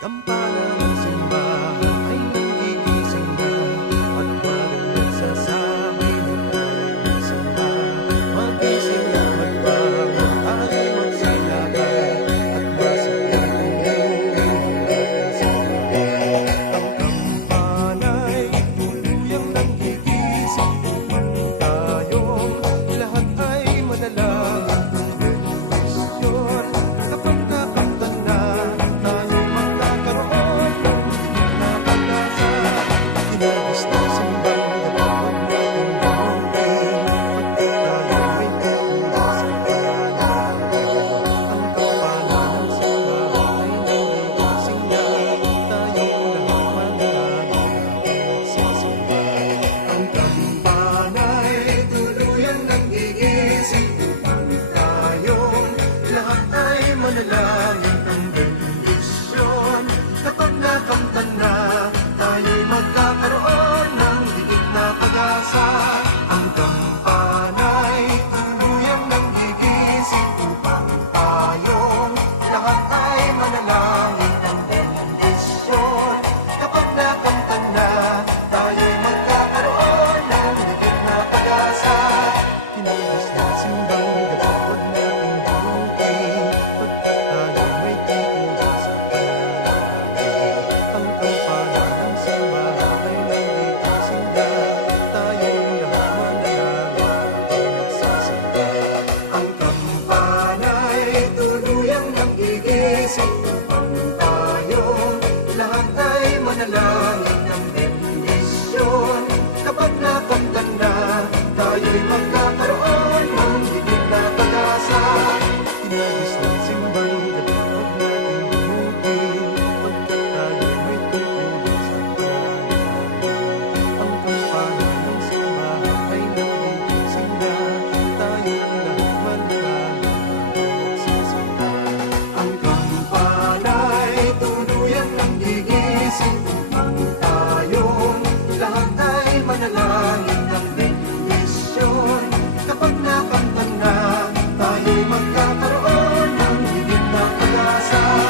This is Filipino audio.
Kampana ng simbahan ay nagigising na at maring nagsasabi na tayo'y magsimba. Magising na magbangon, tayo'y magsilaban at masiglang umuwi hanggang sa gabi. Ang kampana'y tuluyang nagigising upang tayong lahat ay manalangin ng bendisyon. Kapag nakamtan na tayo'y magkakaroon ng higit na pag-asa. Tinagis na simbang dapat nating gawin pagkat tayo may tutulong sa pananalig. Ang kampana ng simbahan ay nagigising na tayong lahat manalangin at magsisimba. Ang kampana'y tuluyang nagigising upang tayong lahat ay manalangin ng bendisyon. Kapag nakamtan na tayo'y magkakaroon ng higit na pag-asa. Ang kampana'y tuluyang nagigising upang tayong lahat ay manalangin ng bendisyon. Kapag nakamtan na tayo'y magkakaroon ng higit na pag-asa. Tinagis na simbang gabi, huwag nating buuin pagkat tayo'y may tutulong sa pananalig. Ang kampana ng simbahan ay nagigising na tayong lahat manalangin at magsisimba. Ang kampana'y tuluyang nagigising upang tayong lahat ay manalangin ng bendisyon. Kapag nakamtan na tayo'y magkakaroon ng higit na pag-asa. Tinagis na simbang gabi, huwag nating buuin pagkat tayo'y may tutulong sa pananalig. Ang kampana ng simbahan ay nagigising na tayong lahat manalangin at magsisimba. Ang kampana'y tuluyang nagigising upang tayong lahat ay manalangin ng bendisyon. Kapag nakamtan na tayo'y magkakaroon ng higit na pag-asa. Tinagis ng simbang gabi, huwag nating buuin pagkat tayo'y may tutulong sa pananalig. Ang kampana ng simbahan ay nagigising na tayong lahat manalangin at magsisimba. Ang kampana'y tuluyang nagigising upang tayong lahat ay manalangin ng bendisyon. Kapag nakamtan na tayo'y magkakaroon ng higit na pag-asa.